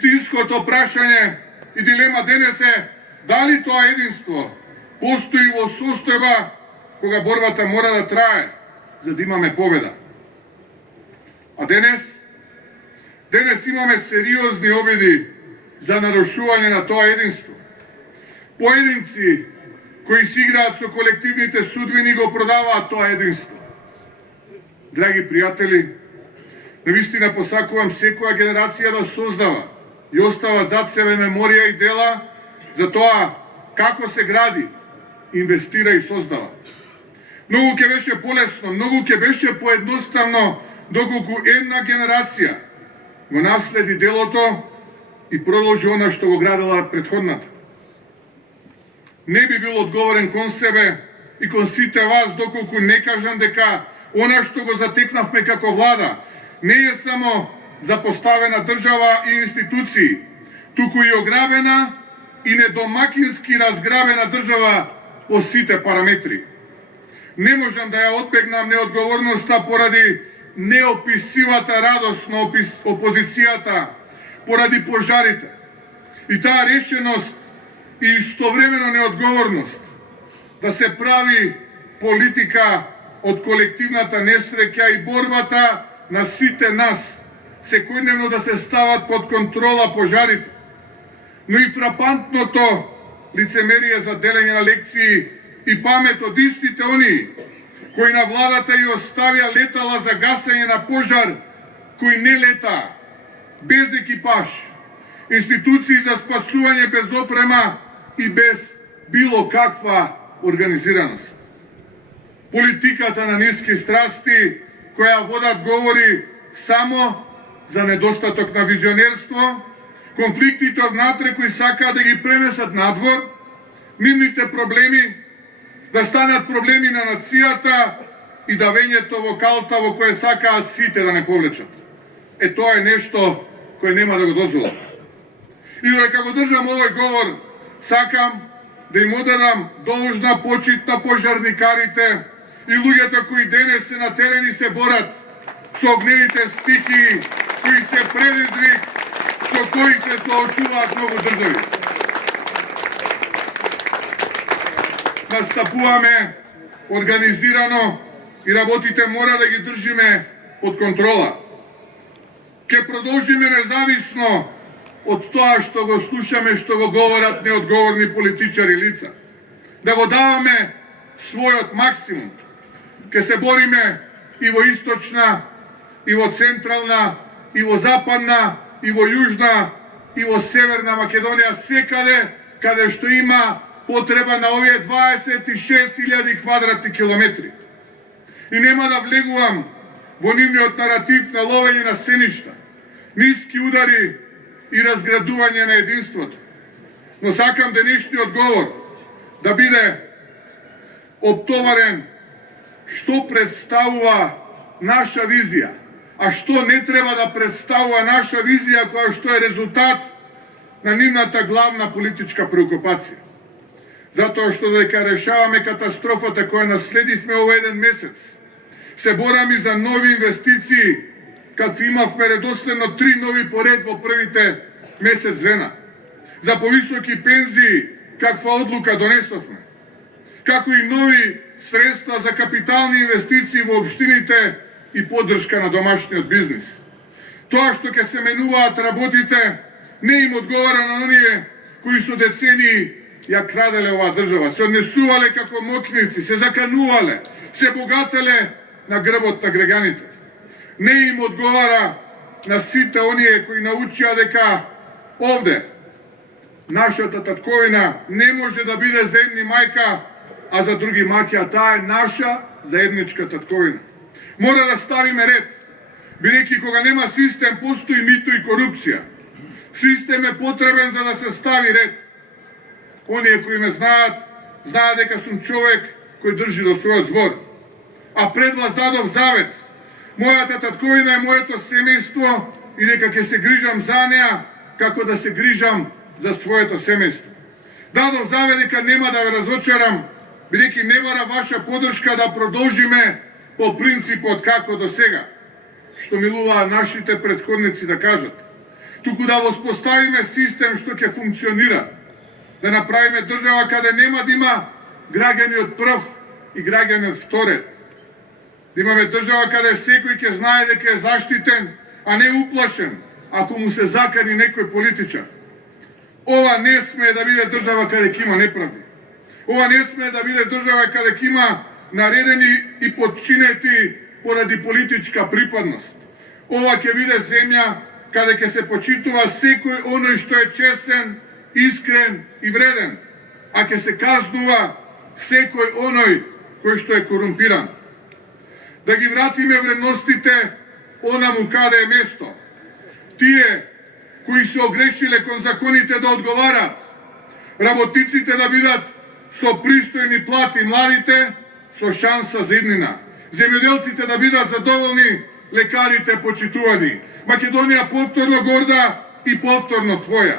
Вистинското прашање и дилема денес е дали тоа единство постои во состојба кога борбата мора да трае за да имаме победа. А денес имаме сериозни обиди за нарушување на тоа единство. Поединци кои си играат со колективните судбини го продаваат тоа единство. Драги пријатели, навистина посакувам секоја генерација да создава и остава зад себе меморија и дела за тоа како се гради, инвестира и создава. Многу ќе беше полесно, многу ќе беше поедноставно доколку една генерација го наследи делото и продолжи она што го градела предходната. Не би бил одговорен кон себе и кон сите вас доколку не кажам дека она што го затекнавме како влада не е само запоставена држава и институции, туку и ограбена и недомакински разграбена држава по сите параметри. Не можам да ја одбегнам неодговорноста поради неописивата радост на опозицијата, поради пожарите. И таа решеност и истовремено неодговорност да се прави политика од колективната несреќа и борбата на сите нас, секојдневно да се стават под контрола пожарите. Но и фрапантното лицемерие за делење на лекции и памет од истите онии кои на владата ја оставија летала за гасење на пожар, кои не летаа, без екипаж, институции за спасување без опрема и без било каква организираност. Политиката на ниски страсти, која водат говори само за недостаток на визионерство, конфликтите внатре кои сакаат да ги пренесат надвор, нивните проблеми да станат проблеми на нацијата и давењето во калта во кое сакаат сите да не повлечат. Тоа е нешто кое нема да го дозволам. И додека го држам овој говор, сакам да им одадам должна почит на пожарникарите и луѓето кои денес се на терен и се борат со огневите стихии, кои се предизвик со кои се соочуваат многу држави. Настапуваме организирано и работите мора да ги држиме под контрола. Ке продолжиме независно од тоа што го слушаме, што го говорат неодговорни политичари лица. Да го даваме својот максимум. Ке се бориме и во источна, и во централна, и во западна, и во јужна, и во северна Македонија, секаде каде што има потреба на овие 26.000 квадратни километри. И нема да влегувам во нивниот наратив на ловење на сеништа, ниски удари и разградување на единството. Но сакам денешниот говор да биде оптоварен што представува наша визија, а што не треба да представува наша визија која што е резултат на нивната главна политичка преокупација. Затоа што дека решаваме катастрофата која наследивме овој еден месец, се бораме за нови инвестиции, като имавме редоследно 3 нови поред во првите месец дена. За повисоки пензии, каква одлука донесовме. Како и нови средства за капитални инвестиции во општините и поддршка на домашниот бизнис. Тоа што ќе се менуваат работите не им одговара на оние кои со децении ја краделе оваа држава, се однесувале како мокници, се заканувале, се богателе на грбот на граѓаните. Не им одговара на сите оние кои научија дека овде нашата татковина не може да биде за едни мајка, а за други маќа, таа е наша заедничка татковина. Мора да ставиме ред, бидејќи кога нема систем постои мито и корупција. Систем е потребен за да се стави ред. Оние кои ме знаат дека сум човек кој држи до својот збор. А пред вас дадов завет. Мојата татковина е моето семејство и дека ќе се грижам за неа како да се грижам за своето семејство. Дадов завет дека нема да ве разочарам, бидејќи не бара ваша поддршка да продолжиме по принципот како до сега, што милуваа нашите претходници да кажат. туку да воспоставиме систем што ќе функционира, да направиме држава каде нема да има граѓани од прв и граѓани од вторет, да имаме држава каде секој ќе знае дека е заштитен, а не уплашен ако му се закани некој политичар. Ова не смее да биде држава каде ќе има неправди. Ова не смее да биде држава каде ќе има наредени и подчинети поради политичка припадност. Ова ќе биде земја каде ќе се почитува секој оној што е честен, искрен и вреден, а ќе се казнува секој оној кој што е корумпиран. Да ги вратиме вредностите онаму каде е место. Тие кои се огрешиле кон законите да одговарат, работниците да бидат со пристојни плати, младите со шанса за иднина, земјоделците да бидат задоволни, лекарите почитувани, Македонија повторно горда и повторно твоја.